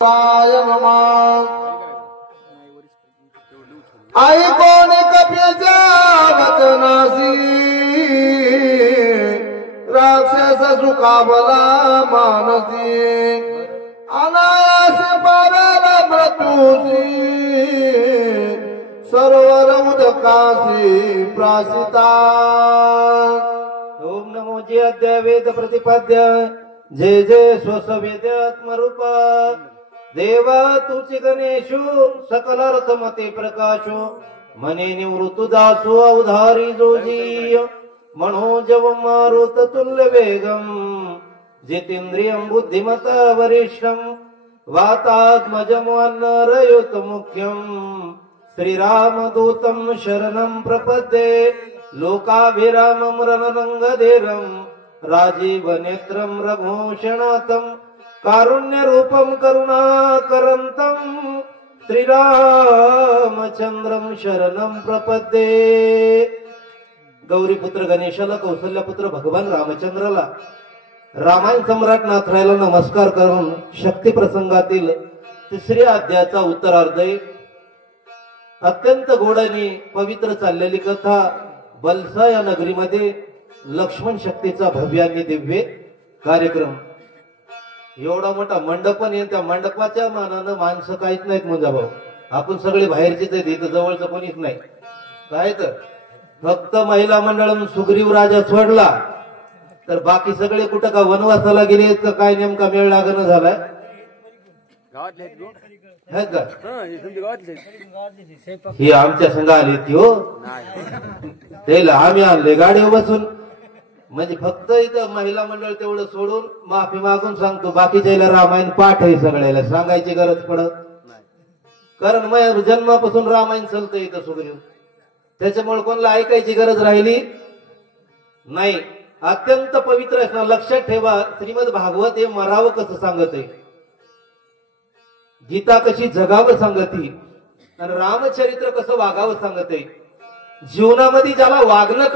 पाय नमः आई कोण कपीच्या वचनासी राक्षस सुखावला मानसी अनायास पावेला मृत्यूसी सरोवर उदकासी प्रासिता ओम नमो जे अद्य वेद प्रतिपाद्य जय जय स्वस्वेद आत्मरूप देव तुची गणेशु सकल अर्थमते प्रकाशो मने निवृत्त दासो अवधारी जोजी मनोजव मारुत तुल्य वेगम जितेंद्रियं बुद्धिमत वरिष्ठम वातात्मजं वन्नरयुत मुख्यम श्रीरामदूतं शरणं प्रपद्ये लोकाभिरामं रणरंगधीरं राजीव नेत्रं रघुशणातं कारुण्यरूपं करुणाकरन्तं श्रीरामचंद्रं शरणं प्रपद्ये। गौरीपुत्र गणेशाला कौशल्यपुत्र भगवान रामचंद्राला रामायण सम्राट नाथरायला नमस्कार करून शक्ती प्रसंगातील तिसऱ्या अध्यायाचा उत्तरार्ध अत्यंत गोड आणि पवित्र चाललेली कथा बलसा या नगरीमध्ये लक्ष्मण शक्तीचा भव्य आणि दिव्य कार्यक्रम। एवढा मोठा मंडप आणि त्या मंडपाच्या मानानं माणसं काहीच नाहीत म्हणजे भाऊ, आपण सगळे बाहेरचेच आहेत, इथं जवळचं कोणीच नाही। काय तर फक्त महिला मंडळानं सुग्रीव राजा सोडला तर बाकी सगळे कुठं का वनवासाला गेले का काय नेमका मेळ लागणं झालाय ही आमच्या संघ आली ती हो त्याला आम्ही आणले गाडीवर बसून म्हणजे फक्त इथं महिला मंडळ तेवढं सोडून माफी मागून सांगतो, बाकीच्या रामायण पाठ आहे सगळ्याला सांगायची गरज पडत नाही, कारण माझ्या जन्मापासून रामायण चालतं इथं सुग्रीव, त्याच्यामुळे कोणाला ऐकायची गरज राहिली नाही। अत्यंत पवित्र असणार लक्षात ठेवा, श्रीमद भागवत हे मरावं कसं सांगत आहे, गीता कशी जगावं सांगती आणि रामचरित्र कसं वागावं सांगत आहे। जीवनामध्ये ज्याला वागणं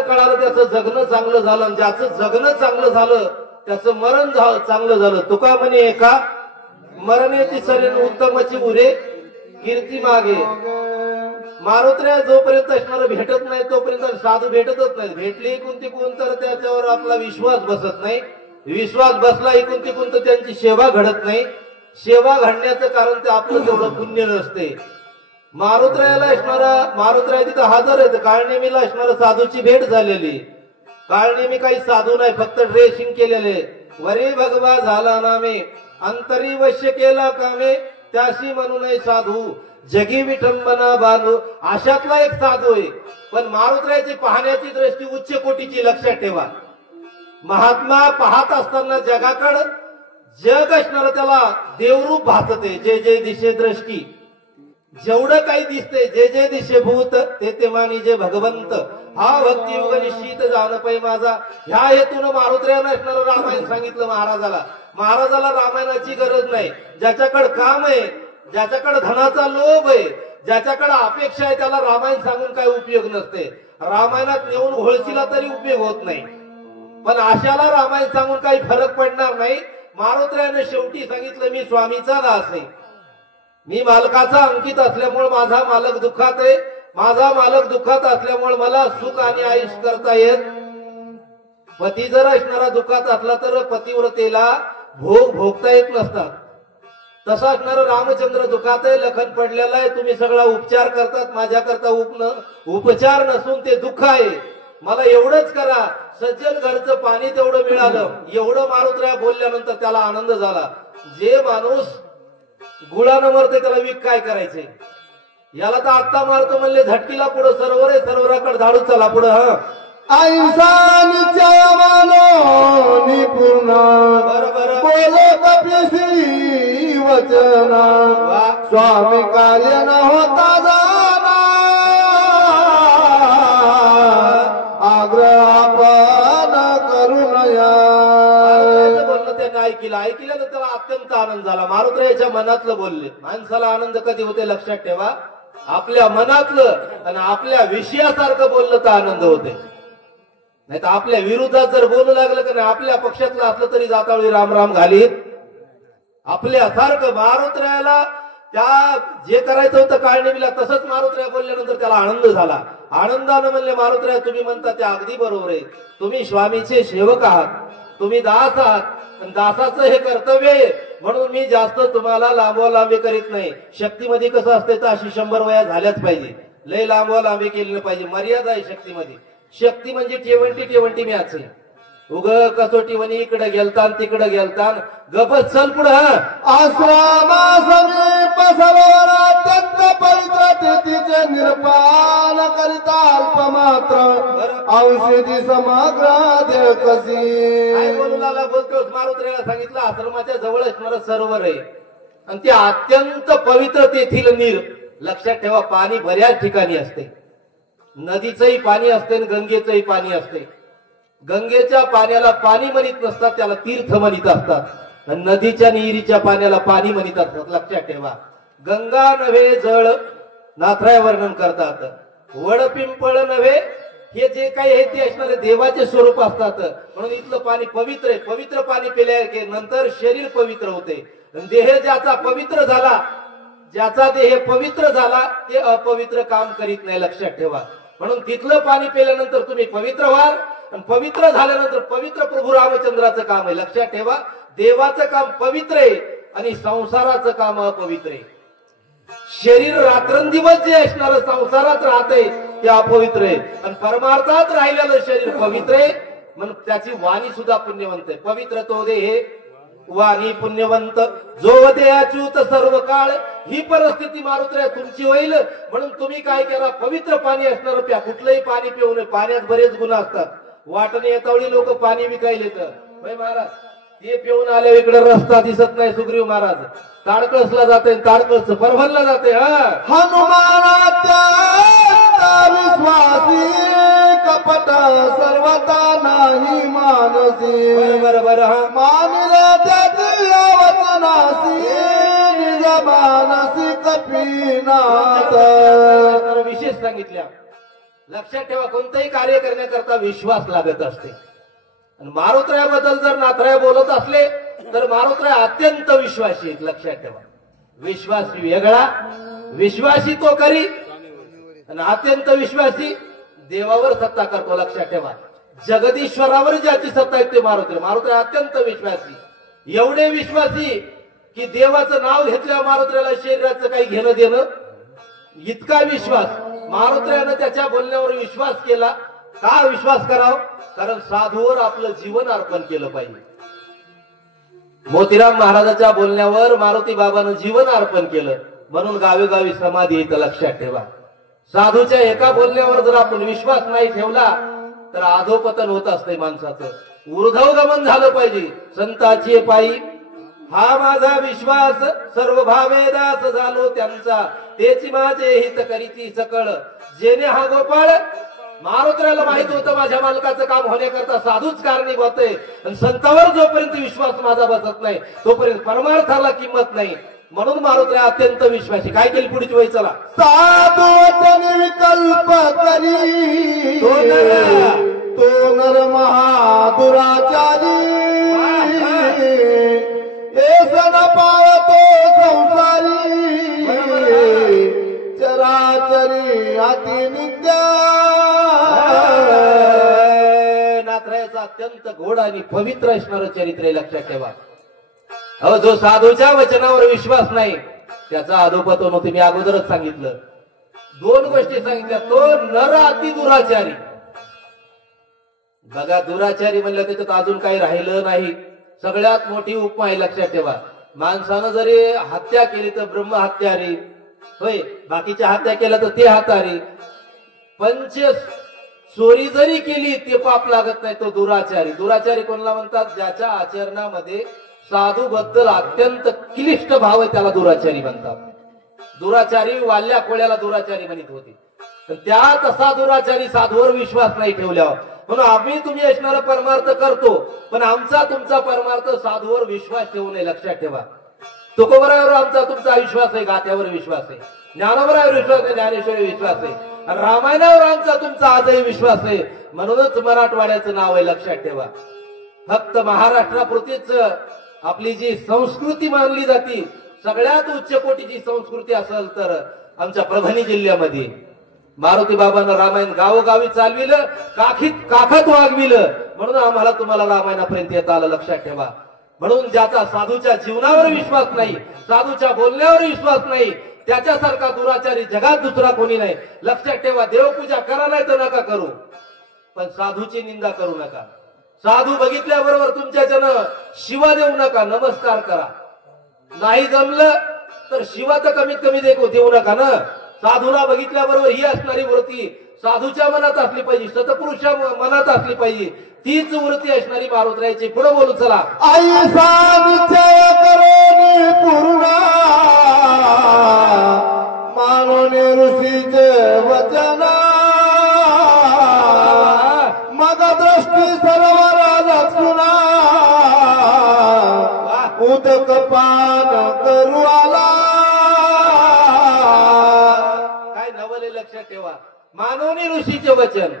कळालं त्याचं जगणं चांगलं झालं आणि ज्याचं जगणं चांगलं झालं त्याचं मरण चांगलं झालं। तुका म्हणे एका मरण्याची सरीन उत्तमाची उरे कीर्ती मागे। मारुत्र्या जोपर्यंत असणार भेटत नाही तोपर्यंत साधू भेटतच नाही, भेटली कोणती कोण तर त्याच्यावर आपला विश्वास बसत नाही, विश्वास बसला इकून तिकून तर त्यांची सेवा घडत नाही, सेवा घडण्याचं कारण ते आपलं तेवढं पुण्य नसते। मारुत्र्याला असणारा मारुत्र्या तिथं हजर आहे, काळनेमीला असणारा साधूची भेट झालेली, काळनेमी काही साधू नाही फक्त ड्रेसिंग केलेले, वरी भगवा झाला नामे अंतरी वश्य केला कामे त्याशी म्हणू नये साधू जगी विठंबना बांधू, अशातला एक साधू आहे। पण मारुत्र्याची पाहण्याची दृष्टी उच्च कोटीची, लक्षात ठेवा। महात्मा पाहत असताना जगाकडे जग असणार त्याला देवरूप भासते, जे जे दिशे दृष्टी जेवढं काही दिसते, जे जे दिशे भूत ते मानी जे भगवंत, हा भक्ती युग निश्चित जाण पै माझा। ह्या हेतून मारुत्र्यानं असणारं रामायण सांगितलं महाराजाला। महाराजाला रामायणाची गरज नाही, ज्याच्याकडे काम आहे, ज्याच्याकडे धनाचा लोभ आहे, ज्याच्याकडे अपेक्षा आहे त्याला रामायण सांगून काही उपयोग नसते। रामायणात नेऊन घोळशीला तरी उपयोग होत नाही, पण आशाला रामायण सांगून काही फरक पडणार नाही। मारुत्र्याने शेवटी सांगितलं मी स्वामीचा दास आहे, मी मालकाचा अंकित असल्यामुळे माझा मालक दुःखात आहे, माझा मालक दुःखात असल्यामुळे मला सुख आणि आयुष करता येत। पती जर असणारा दुःखात असला तर पतिव्रतेला भोग भोगता येत नसतात, तसा असणारा रामचंद्र दुःखात आहे, लखन पडलेला आहे, तुम्ही सगळा उपचार करतात, माझ्याकरता उपचार नसून ते दुःख आहे, मला एवढंच करा, सज्जन घरचं पाणी तेवढं मिळालं, एवढं मारुत्र्या बोलल्यानंतर त्याला आनंद झाला। जे माणूस गुळानं मरते त्याला विक काय करायचे, याला तर आत्ता मारतो म्हणले झटकीला पुढे सरोवर आहे, सरोवराकडे धाडू चला पुढे। पूर्ण बरोबर बोले कपीसी वचना स्वामी कार्य न होता जाना आग्रह आपण करू नया बोलणं त्यांनी ऐकलं तर त्याला अत्यंत आनंद झाला। मारुत्र्याच्या मनातलं बोलले, माणसाला आनंद कधी होते लक्षात ठेवा, आपल्या मनातलं आणि आपल्या विषयासारखं बोललं तर आनंद होते। नाही तर आपल्या विरोधात जर बोलू लागलं का नाही, आपल्या पक्षातलं असलं तरी जातावळी राम राम घालीत. आपल्यासारखं मारुत्र्याला त्या जे करायचं होतं काळनेमीला तसंच मारुत्र्या बोलल्यानंतर त्याला आनंद झाला. आनंदानं म्हणले, मारुत्र्या तुम्ही म्हणता ते अगदी बरोबर आहे. तुम्ही स्वामीचे सेवक आहात, तुम्ही दास आहात, आणि दासाचं हे कर्तव्य आहे. म्हणून मी जास्त तुम्हाला लांबवा लांबी करीत नाही. शक्तीमध्ये कसं असते तर अशी 100 वया झाल्याच पाहिजे, लय लांबवा लांबी केली पाहिजे. मर्यादा आहे शक्तीमध्ये. शक्ती म्हणजे टेवंटी मॅच आहे. उग कसोटी वनी इकडे गेलतान तिकडे गेलतान गपच चल पुढं. आश्रमा समीप सरोवरा अत्यंत पवित्र तिथे निर्पान करिता अल्प मात्र औषधी समग्र देव काय कसी. बोलू लागला बोलतोस. मारुत्र्याला सांगितलं आश्रमाच्या जवळ असणारं सरोवर आहे आणि ते अत्यंत पवित्र तेथील नीर. लक्षात ठेवा, पाणी बऱ्याच ठिकाणी असते. नदीचंही पाणी असते आणि गंगेचंही पाणी असते. गंगेच्या पाण्याला पाणी म्हणत नसतात, त्याला तीर्थ म्हणत असतात. आणि नदीच्या निरीच्या पाण्याला पाणी म्हणत असतात. लक्षात ठेवा, गंगा नव्हे जळ नाथराय वर्णन करतात. वड पिंपळ नव्हे, हे जे काही आहे ते असणारे देवाचे स्वरूप असतात. म्हणून इथलं पाणी पवित्र आहे. पवित्र पाणी पिल्या नंतर शरीर पवित्र होते. देह ज्याचा पवित्र झाला, ज्याचा देह पवित्र झाला ते अपवित्र काम करीत नाही. लक्षात ठेवा. म्हणून तिथलं पाणी पिल्यानंतर तुम्ही पवित्र व्हाल आणि पवित्र झाल्यानंतर पवित्र प्रभू रामचंद्राचं काम आहे. लक्षात ठेवा, देवाचं काम पवित्र आहे आणि संसाराचं काम अपवित्र आहे. शरीर रात्रंदिवस जे असणारं संसारात राहते ते अपवित्र आहे आणि परमार्थात राहिलेलं शरीर पवित्र आहे. म्हणून त्याची वाणी सुद्धा पुण्यवंत आहे. पवित्र तो देह वाणी पुण्यवंत जो देहाच्युत सर्व काळ. ही परिस्थिती मारुत्र्या तुमची होईल. म्हणून तुम्ही काय करा, पवित्र पाणी असणार प्या. कुठलंही पाणी पिऊ नये. पाण्यात बरेच गुण असतात. वाटणे येतावळी लोक पाणी विकायले तर भाई महाराज ते पिऊन आले, इकडे रस्ता दिसत नाही. सुग्रीव महाराज ताडकळसला जाते, ताडकळस परभणला जाते. हनुमानाच्या विश्वासी कपट सर्वता नाही मानसी. बरोबर. मानिले त्याची वचनासी निज मानसी कपीनाथ. विशेष सांगितल्या. लक्षात ठेवा, कोणतंही कार्य करण्याकरता विश्वास लागत असते. आणि मारुत्र्याबद्दल जर नाथराय बोलत असले तर मारुत्र्या अत्यंत विश्वासी आहेत. लक्षात ठेवा, विश्वासी वेगळा, विश्वासी तो करी आणि अत्यंत विश्वासी देवावर सत्ता करतो. लक्षात ठेवा, जगदीश्वरावर ज्याची सत्ता आहे ते मारुत्र्य. मारुत्र्य अत्यंत विश्वासी, एवढे विश्वासी की देवाचं नाव घेतल्यावर मारुत्र्याला शरीराचं काही घेणं देणं. इतका विश्वास मारुत्र्यानं त्याच्या बोलण्यावर विश्वास केला. का विश्वास करावा? कारण साधूवर आपलं जीवन अर्पण केलं पाहिजे. मोतीराम महाराजाच्या बोलण्यावर मारुती बाबानं जीवन अर्पण केलं म्हणून गावेगावी समाधी येतं. लक्षात ठेवा, साधूच्या एका बोलण्यावर जर आपण विश्वास नाही ठेवला तर अधोपतन होत असते माणसाचं. ऊर्ध्वगमन झालं पाहिजे. संताची पायी हा माझा विश्वास, सर्व भावे दास झालो त्यांचा, तेची माझे हित करीती सकळ. जेने हा गोपाळ मारुत्र्याला माहित होतं माझ्या मालकाचं काम होण्याकरता साधूच कारणीभूत आहे. आणि संतावर जोपर्यंत विश्वास माझा बसत नाही तोपर्यंत परमार्थाला किंमत नाही. म्हणून मारुत्र्या अत्यंत विश्वासी. काय केली पुढची वय? चला. साधू वचन विकल्प करी तो नर महादुराचारी. एसन पावतो संसारी चराचरी अति नित्या. नाथरायाचं अत्यंत गोड आणि पवित्र असणारं चरित्र आहे. लक्षात ठेवा. अहो, जो साधूच्या वचनावर विश्वास नाही त्याचा अधोपतन होते. मी अगोदरच सांगितलं. 2 गोष्टी सांगितल्या. तो नर अति दुराचारी. बघा, दुराचारी म्हणलं त्याच्यात अजून काही राहिलं नाही. सगळ्यात मोठी उपमा आहे. लक्षात ठेवा, माणसानं जरी हत्या केली तर ब्रह्म हत्यारी होय, बाकीच्या हत्या केल्या तर ते हत्यारी. चोरी जरी केली ते पाप लागत नाही, तो दुराचारी. दुराचारी कोणाला म्हणतात? ज्याच्या आचरणामध्ये साधू बद्दल अत्यंत क्लिष्ट भाव आहे त्याला दुराचारी म्हणतात. दुराचारी वाल्या कोळ्याला दुराचारी म्हणत होते. त्या तसा दुराचारी साधूवर विश्वास नाही ठेवल्यावर. म्हणून आम्ही तुम्ही असणारा परमार्थ करतो पण आमचा तुमचा परमार्थ साधूवर विश्वास ठेवू नये. लक्षात ठेवा, तुकोबरावर आमचा तुमचा विश्वास आहे, गात्यावर विश्वास आहे, ज्ञानोबरावर विश्वास आहे, ज्ञानेश्वर विश्वास आहे. रामायणावर आमचा तुमचा आजही विश्वास आहे. म्हणूनच मराठवाड्याचं नाव आहे, लक्षात ठेवा. फक्त महाराष्ट्रापुरतीच आपली जी संस्कृती मानली जाते, सगळ्यात उच्च कोटीची संस्कृती असेल तर आमच्या परभणी जिल्ह्यामध्ये मारुती बाबांना रामायण गावोगावी चालविलं, काखात वागविलं, म्हणून आम्हाला तुम्हाला रामायणापर्यंत येता आलं, लक्षात ठेवा. म्हणून ज्याचा साधूच्या जीवनावर विश्वास नाही, साधूच्या बोलण्यावर विश्वास नाही, त्याच्यासारखा दुराचारी जगात दुसरा कोणी नाही. लक्षात ठेवा. देवपूजा करा नाही तर नका करू, पण साधूची निंदा करू नका. साधू बघितल्याबरोबर तुमच्याच्यानं शिवा देऊ नका, नमस्कार करा. नाही जमलं तर शिवा तर कमीत कमी देऊ नका ना. साधूला बघितल्याबरोबर ही असणारी वृत्ती साधूच्या मनात असली पाहिजे, सतपुरुषा मनात असली पाहिजे. तीच वृत्ती असणारी मारुतरायाची. पुढे बोलू चला. आई सानिध्य करोनी पूर्ण मानोनी ऋषीचे वचन मग दृष्टी सर्वर लक्षुना उदक पान करू आला. काय नवले, लक्षात ठेवा. मानवनी ऋषीचे वचन.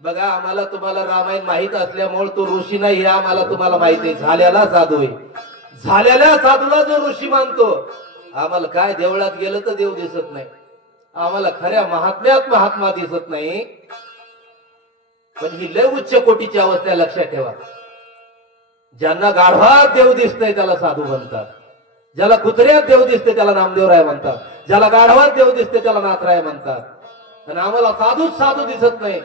बघा, आम्हाला तुम्हाला रामायण माहित असल्यामुळे तो ऋषी नाही हे आम्हाला तुम्हाला माहिती आहे. झाल्याला साधू आहे. झालेल्या साधूला जो ऋषी मानतो, आम्हाला काय देवळात गेलं तर देव दिसत नाही, आम्हाला खऱ्या महात्म्यात महात्मा दिसत नाही. पण ही लय उच्च कोटीची अवस्था आहे, लक्षात ठेवा. ज्यांना गाढवात देव दिसतंय त्याला साधू म्हणतात, ज्याला कुत्र्यात देव दिसते त्याला नामदेवराय म्हणतात, ज्याला गाढवात देव दिसते त्याला नाथराय म्हणतात. आणि आम्हाला साधूच साधू दिसत नाही.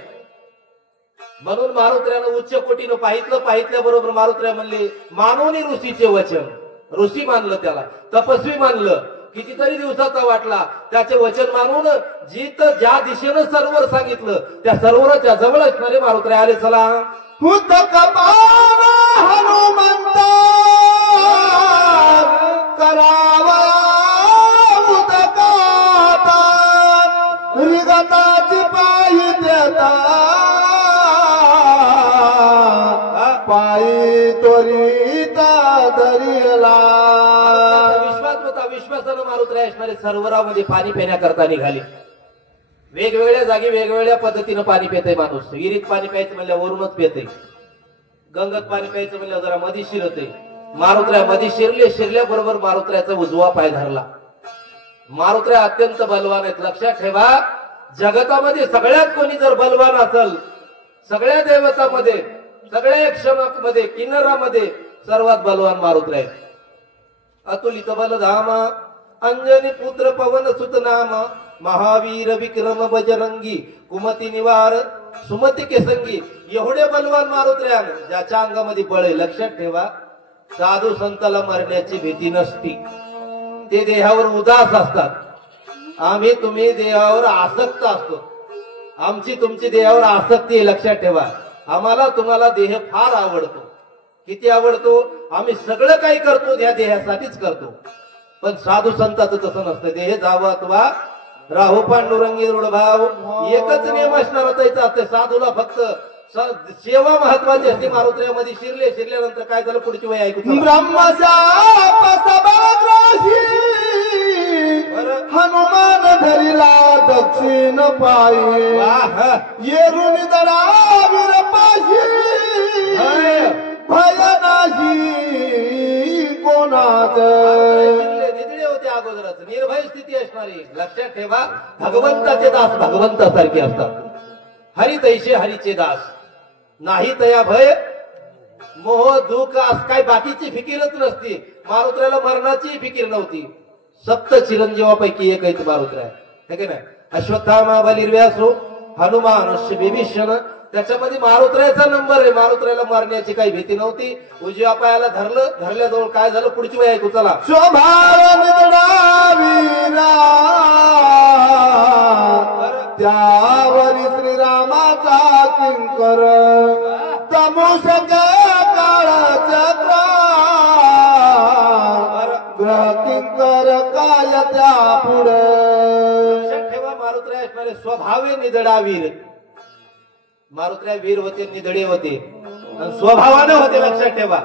म्हणून मारुत्र्यानं उच्च कोटीनं पाहितल्या बरोबर मारुत्र्या म्हणले मानवनी ऋषीचे वचन. ऋषी मानलं त्याला, तपस्वी मानलं, कितीतरी दिवसाचा वाटला. त्याचे वचन मानून ज्या दिशेनं सरोवर सांगितलं त्या सरोवराच्या जवळ असणारे मारुत्र्या आले. चला. उदक पान हनुमंत करावा उदकात रिगताची पायी देता पायी त्वरिता दरियला. विश्वास होता. विश्वासानं मारुत्र्या असणारे सरोवरामध्ये पाणी पिण्याकरता निघाले. वेगवेगळ्या जागी वेगवेगळ्या पद्धतीनं पाणी पितय माणूस. विहिरीत पाणी प्यायचं म्हणल्या वरूनच पिते, गंगत पाणी प्यायचं म्हणल्या जरा मधी शिरते. मारुत्र्या मधी शिरल्याबरोबर मारुत्र्याचा उजवा पाय धरला. मारुत्र्या अत्यंत बलवान आहेत, लक्षात ठेवा. जगतामध्ये सगळ्यात कोणी जर बलवान असेल, सगळ्या देवतामध्ये, सगळ्या क्षणामध्ये, किन्नरामध्ये सर्वात बलवान मारुत्र्या आहेत. अतुलित बलधामा अंजनी पुत्र पवन सुत नामा महावीर विक्रम बजरंगी कुमती निवार सुमती केसंगी. एवढे बलवान मारुत्र्या ज्याच्या अंगामध्ये बळ आहे. लक्षात ठेवा. साधू संताला मरण्याची भीती नसती, ते देहावर उदास असतात. आम्ही तुम्ही देहावर आसक्त असतो. आमची तुमची देहावर आसक्ती आहे, लक्षात ठेवा. आम्हाला तुम्हाला देह फार आवडतो. किती आवडतो? आम्ही सगळं काही करतो त्या देहासाठीच करतो. पण साधू संताचं तसं नसतं. देह जावा अथवा राहू पांडुरंगी रूढभाव एकच नियम असणार त्याचा असते. साधूला फक्त सेवा महत्वाची असते. मारुत्र्यामध्ये शिरल्यानंतर काय झालं पुढची वय ऐकू. हनुमान धरिला दक्षिण पायी येरून दडावीर पाशी भय नाही कोणाचं. होते अगोदरच निर्भय स्थिती असणारी. लक्षात ठेवा. भगवंताचे दास भगवंतासारखे असतात. हरी तैसे हरीचे दास. नाही तया भय मोह दुःख आज काय बाकीची फिकीरच नसती. मारुत्र्याला मरणाची फिकीर नव्हती. सप्त चिरंजीवापैकी एक आहे मारुत्र्या, हे की नाही. अश्वत्थामा बलिर्व्यासो हनुमान विभीषण, त्याच्यामध्ये मारुत्र्याचा नंबर आहे. मारुत्र्याला मरण्याची काही भीती नव्हती. उजव्या पायाला धरल्याजवळ काय झालं पुढची वय ऐकू. चला. त्यावरी श्रीरामाचा किंकर तमुषक काळ चक्र ग्रह किंकर काय त्या पुढे. ठेवा. मारुत्र्या असणारे स्वभावे निधडावीर. मारुत्र्या वीर होते, निधडे होते, स्वभावाने होते. लक्षात ठेवा.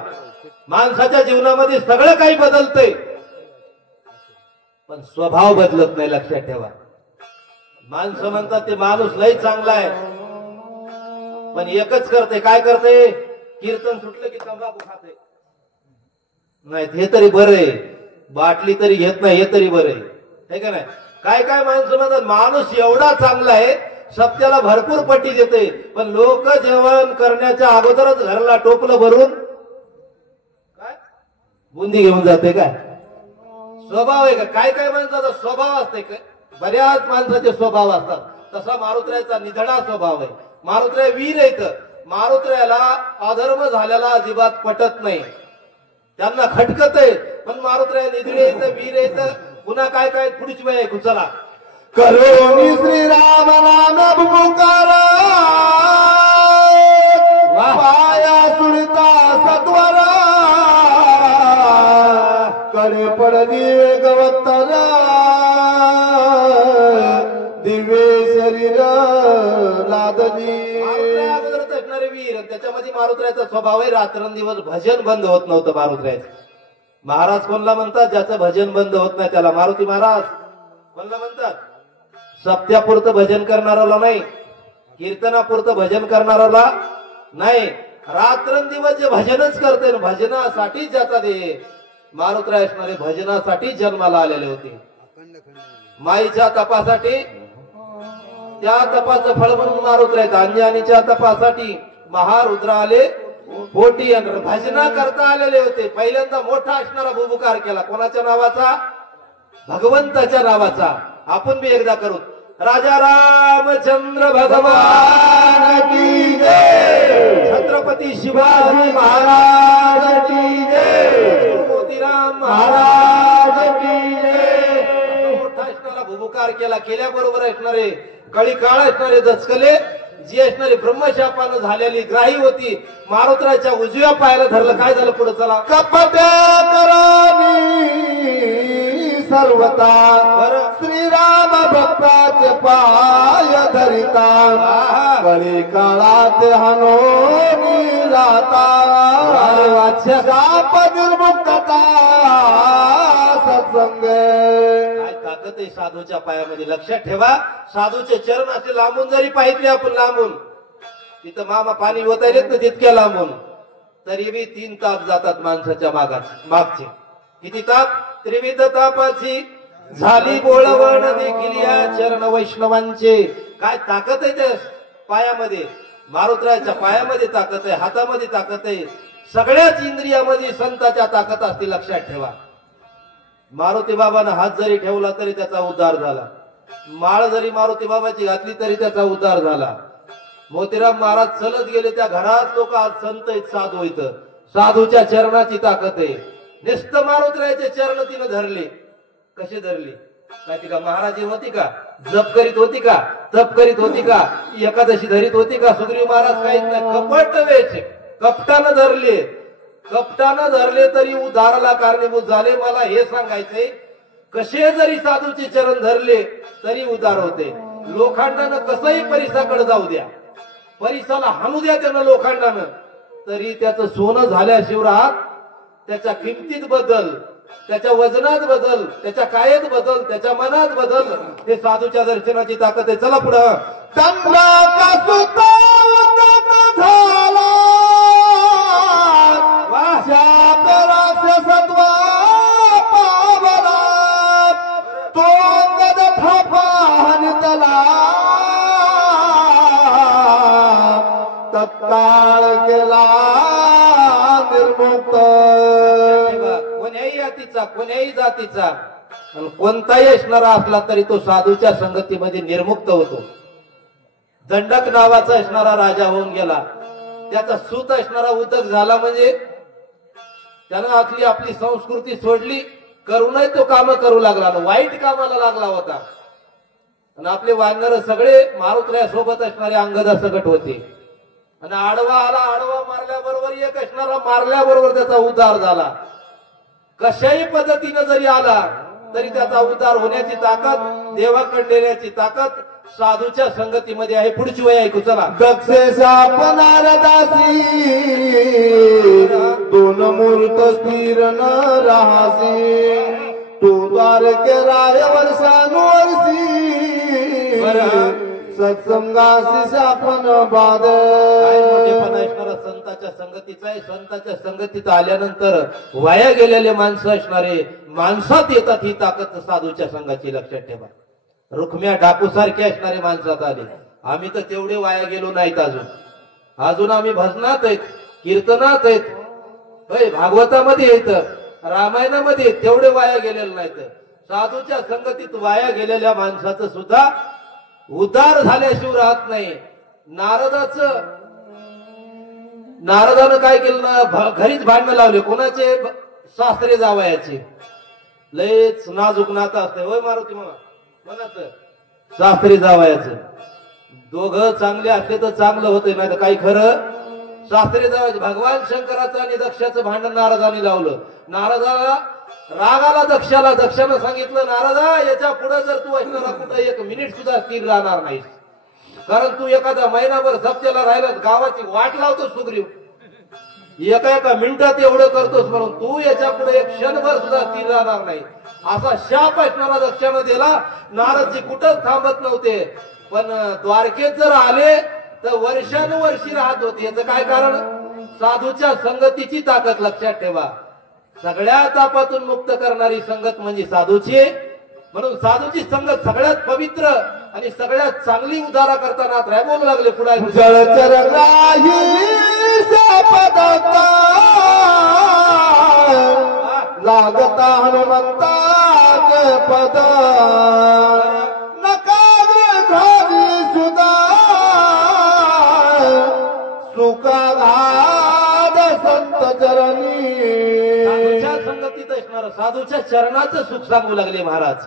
माणसाच्या जीवनामध्ये सगळं काही बदलतंय पण स्वभाव बदलत नाही. लक्षात ठेवा. माणसं म्हणतात ते माणूस लय चांगला आहे, पण एकच करते. काय करते? कीर्तन सुटलं की तंबाखू खाते. नाही हे तरी बरं आहे, बाटली तरी घेत नाही हे तरी बरं आहे का नाही. काय काय माणसं म्हणतात माणूस एवढा चांगला आहे, सत्याला भरपूर पट्टी देते, पण लोक जेवण करण्याच्या अगोदरच घराला टोपलं भरून काय बुंदी घेऊन जाते. काय स्वभाव आहे का? काय काय माणसाचा स्वभाव असते का? बऱ्याच माणसाचे स्वभाव असतात. तसा मारुत्र्याचा निधडा स्वभाव आहे. मारुत्र्या वीर आहेत. मारुत्र्याला अधर्म झालेला अजिबात पटत नाही, त्यांना खटकत आहे. पण मारुत्र्या निधडे येत, वीर येत. पुन्हा काय काय पुढची वेळ आहे कुचला. करोनी श्रीराम नाम पुकारा, पाया सुनिता सत्वरा, कडे पडली वेगवत्तरा, दिव्य शरीर लादली. अगोदरच असणारे वीर, त्याच्यामध्ये मारुत्र्याचा स्वभाव आहे. रात्रंदिवस भजन बंद होत नव्हतं मारुत्र्याचं. महाराज कोणला म्हणतात? ज्याचं भजन बंद होत नाही त्याला मारुती महाराज कोणला म्हणतात? सप्त्यापुरतं भजन करणाऱ्याला नाही, कीर्तनापुरतं भजन करणाऱ्याला नाही, रात्रंदिवस जे भजनच करते, भजनासाठी ज्याचा देह. मारुत्र्या असणारे भजनासाठी जन्माला आलेले होते. माईच्या तपासाठी, त्या तपाचं फळ म्हणून मारुत्र्या. अंजनीच्या तपासाठी महारुद्र आले पोटी, भजना करता आलेले होते. पहिल्यांदा मोठा असणारा भूभुकार केला. कोणाच्या नावाचा? भगवंताच्या नावाचा. आपण बी एकदा करू. राजा रामचंद्र भगवान की जय, छत्रपती शिवाजी महाराज की जय, मोतीराम महाराज की जय. मोठा असणारा भूभुकार केला. केल्याबरोबर असणारे कळी काळ असणारे दचकले. जी असणारी ब्रह्मशापानं झालेली ग्राही होती, मारुत्राच्या उजव्या पायाला धरलं. काय झालं पुढे? चला. कपट्या करानी सर्वता, श्रीराम भक्ताचे पाय धरिता, कळी काळात हनोनी राता, शाप निर्मुक्तता सत्संग. ताकद आहे साधूच्या पायामध्ये. लक्षात ठेवा, साधूचे चरण असे लांबून जरी पाहिजे आपण, लांबून तिथं मामा पाणी ओतायलेत ना तितक्या लांबून, तरी बी 3 ताप जातात माणसाच्या मागचे. किती ताप? त्रिविध तापाची झाली बोळवण देखील या चरण वैष्णवांचे. काय ताकद आहे त्या पायामध्ये? मारुत्राच्या पायामध्ये ताकद आहे, हातामध्ये ताकद आहे, सगळ्याच इंद्रियामध्ये संतांच्या ताकद असते. लक्षात ठेवा. मारुती बाबांना हात जरी ठेवला तरी त्याचा उद्धार झाला. माळ जरी मारुती बाबाची घातली तरी त्याचा उद्धार झाला. मोतीराम महाराज चलत गेले, त्या घरात लोक आज संत आहेत, साधू आहेत. साधूच्या चरणाची ताकद आहे. निस्त मारुतीचे चरण तिने धरले. कसे धरले माहिती का? महाराजी होती का? जप करीत होती का? तप करीत होती का? एकादशी धरीत होती का? सुग्रीव महाराज काहीच नाही. कपट वेच कपटानं धरले. कपटानं धरले तरी उद्धाराला कारणीभूत झाले. मला हे सांगायचंय, कसे जरी साधूचे चरण धरले तरी उद्धार होते. लोखंडानं कसंही परिसाकडे जाऊ द्या, परिसाला हाणू द्या त्यानं लोखंडानं, तरी त्याचं सोनं झाल्याशिवाय त्याच्या किमतीत बदल, त्याच्या वजनात बदल, त्याच्या कायेत बदल, त्याच्या मनात बदल. हे साधूच्या दर्शनाची ताकद आहे. चला पुढं. तत्काळ गेला निर्मुक्त. कोण्याही जातीचा, कोण्याही जातीचा, कोणताही असणारा असला तरी तो साधूच्या संगतीमध्ये निर्मुक्त होतो. दंडक नावाचा असणारा राजा होऊन गेला. त्याचा सूत असणारा उदक झाला म्हणजे त्यानं आपली संस्कृती सोडली, करूनही तो काम करू लागला, वाईट कामाला लागला होता. आणि आपले वानर सगळे मारुत्र्या सोबत असणारे अंगदा सकट होते. आणि आडवा आला, आडवा मारल्याबरोबर एक असणारा मारल्याबरोबर त्याचा उद्धार झाला. कशाही पद्धतीने जरी आला तरी त्याचा उद्धार होण्याची ताकद, देवाकडे नेण्याची ताकद साधूच्या संगतीमध्ये आहे. पुढची वय ऐकू चला. दक्षे शाप नारदासी, दोन मूर्त स्थिर न राहासी, तू द्वारके राय वर्षानुवर्षी, सत्संगाशी आपण बाध काय मोठेपणा असणारा संतांच्या संगतीचा आहे. संतांच्या संगतीत आल्यानंतर वाया गेलेले माणसं असणारे माणसात येतात. ही ताकद साधूच्या संघाची लक्षात ठेवा. रुक्म्या डाकू सारखे असणारे माणसात आले. आम्ही तर तेवढे वाया गेलो नाहीत. अजून आम्ही भजनात आहेत, कीर्तनात आहेत, होय, भागवतामध्ये येत, रामायणामध्ये तेवढे वाया गेलेले नाहीत. साधूच्या संगतीत वाया गेलेल्या माणसाचं सुद्धा उद्धार झाल्याशिवाय राहत नाही. नारदानं काय केलं ना, घरीच भांडणं लावले. कोणाचे? सासरे जावयाचे. लयच नाजूक नातं असते, होय मारुती मामा. कोणाचं? सासरे जावयाचं. दोघं चांगले असले तर चांगलं होतं, नाही तर काही खरं. सासरे जावयाचे. भगवान शंकराचं आणि दक्षाचं भांडण नारदाने लावलं. नारदाला रागाला दक्षाला. दक्षानं सांगितलं, नारदा याच्या पुढे जर तू असणारा कुठं एक मिनिट सुद्धा स्थिर राहणार नाहीस. कारण तू एखादा महिनाभर सप्त्याला राहिला गावाची वाट लावतोस सुग्रीव. एका मिनिटात एवढं करतोस म्हणून तू याच्या पुढे एक क्षणभर सुद्धा स्थिर राहणार नाही. असा शाप असणारा दक्षानं दिला. नारदजी कुठंच थांबत नव्हते. पण द्वारकेत जर आले तर वर्षानुवर्षी राहत होते. याचं काय कारण? साधूच्या संगतीची ताकद लक्षात ठेवा. सगळ्या तापातून मुक्त करणारी संगत म्हणजे साधूची. म्हणून साधूची संगत सगळ्यात पवित्र आणि सगळ्यात चांगली उद्धारा करताना बोलू लागले पुढे. लागता हनुमंताचे पद नकाग्र झाली सुधा सुखाघात संत चरणी. साधूच्या संगतीत असणार साधूच्या चरणाचं सुख सांगू लागले महाराज.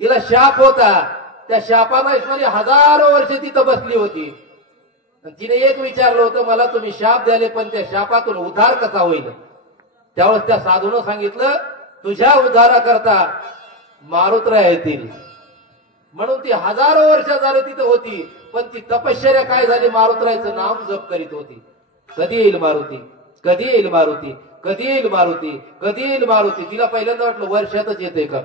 तिला शाप होता. त्या शापाला असणारी हजारो वर्ष तिथं बसली होती. तिने एक विचारलं होतं, मला तुम्ही शाप द्याले पण त्या शापातून उद्धार कसा होईल? त्यावेळेस त्या साधूनं सांगितलं, तुझ्या उद्धारा करता मारुतराय येतील. म्हणून ती हजारो वर्ष झाले तिथं होती. पण ती तपश्चर्या काय झाली? मारुतरायचं नाम जप करीत होती. कधी येईल मारुती, कधी येईल मारुती, कधी येईल मारुती, कधी येईल मारुती. तिला पहिल्यांदा वाटलं वर्षातच येते का?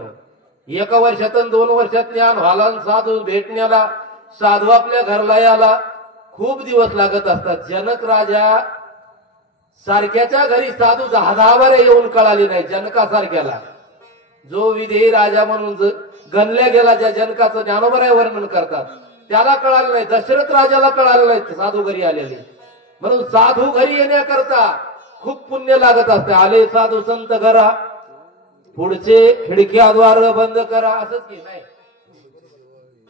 एका वर्षातून 2 वर्षात ज्ञान व्हायला, साधू भेटण्याला, साधू आपल्या घरला याला खूप दिवस लागत असतात. जनक राजा सारख्याच्या घरी साधू 10 वारे येऊन कळाली नाही. जनकासारख्याला जो विधेयी राजा म्हणून गणल्या गेला, ज्या जनकाचं ज्ञानोबराय वर्णन करतात, त्याला कळालं नाही. दशरथ राजाला कळालं नाही साधू घरी आलेले. म्हणून साधू घरी येण्याकरता खूप पुण्य लागत असते. आले साधू संत घरा, पुढचे खिडक्याद्वार बंद करा, असंच की नाही.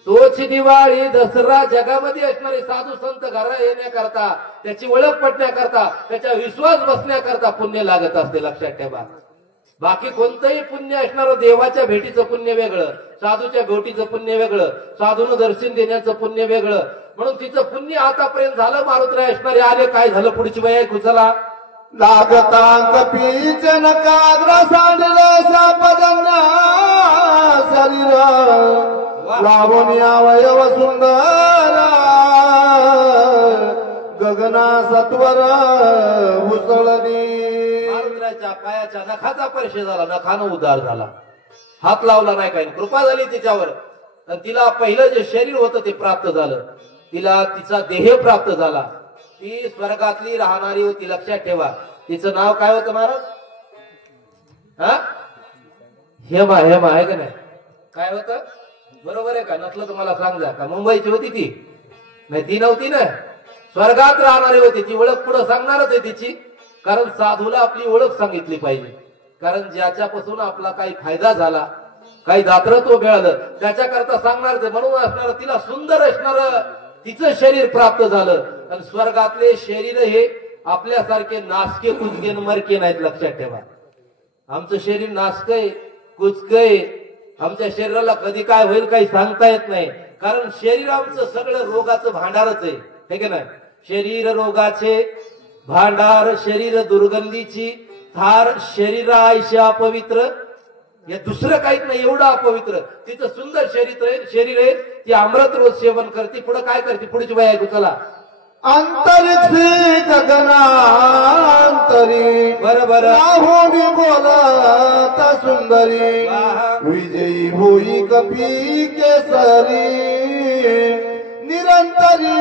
तोच दिवाळी दसरा जगामध्ये असणारे साधू संत घरा येण्याकरता, त्याची ओळख पटण्याकरता, त्याच्या विश्वास बसण्याकरता पुण्य लागत असते. लक्षात ठेवा. बाकी कोणतंही पुण्य असणारं, देवाच्या भेटीचं पुण्य वेगळं, साधूच्या भेटीचं पुण्य वेगळं, साधूनं दर्शन देण्याचं पुण्य वेगळं. म्हणून तिचं पुण्य आतापर्यंत झालं. मारुतराय असणारे आले. काय झालं पुढची वय कुचला? लागतांक पीच नकाग्र सांडलं सापदन्या शरीर लावून अवयव सुंदर गगना सत्वर उसळली. मारुतरायच्या पायाच्या नखाचा परिचय झाला. नखानं उद्धार झाला. हात लावला नाही. काही कृपा झाली तिच्यावर. आणि तिला पहिलं जे शरीर होतं ते प्राप्त झालं. तिला तिचा देह प्राप्त झाला. ती स्वर्गातली राहणारी होती. लक्षात ठेवा. तिचं नाव काय होतं महाराज? हेमा. हेमा आहे का नाही? काय होतं? बरोबर आहे का? नसलं तुम्हाला सांगा. का मुंबईची होती ती? नाही, ती नव्हती ना. स्वर्गात राहणारी होती. ती ओळख पुढे सांगणारच आहे तिची. कारण साधूला आपली ओळख सांगितली पाहिजे. कारण ज्याच्यापासून आपला काही फायदा झाला, काही दातृत्व मिळालं, त्याच्याकरता सांगणार. म्हणून असणार तिला सुंदर असणार तिचं शरीर प्राप्त झालं. आणि स्वर्गातले शरीर हे आपल्यासारखे नासके कुचके मरके नाहीत. लक्षात ठेवा. आमचं शरीर नासकय कुचकय. आमच्या शरीराला कधी काय होईल काही सांगता येत नाही. कारण शरीर आमचं सगळं रोगाचं भांडारच आहे. हे की नाही? शरीर रोगाचे भांडार, शरीर दुर्गंधीची थार, शरीर आयशा अपवित्र. हे दुसरं काहीच नाही. एवढं अपवित्र तिचं सुंदर शरीर आहे. ती अमृत रोज सेवन करते. पुढे काय करते? पुढची वय ऐकू चला. अंतरिक्ष गगनांतरी बरोबर राहुनी बोलत सुंदरी वाह. विजयी होई कपी केसरी निरंतरी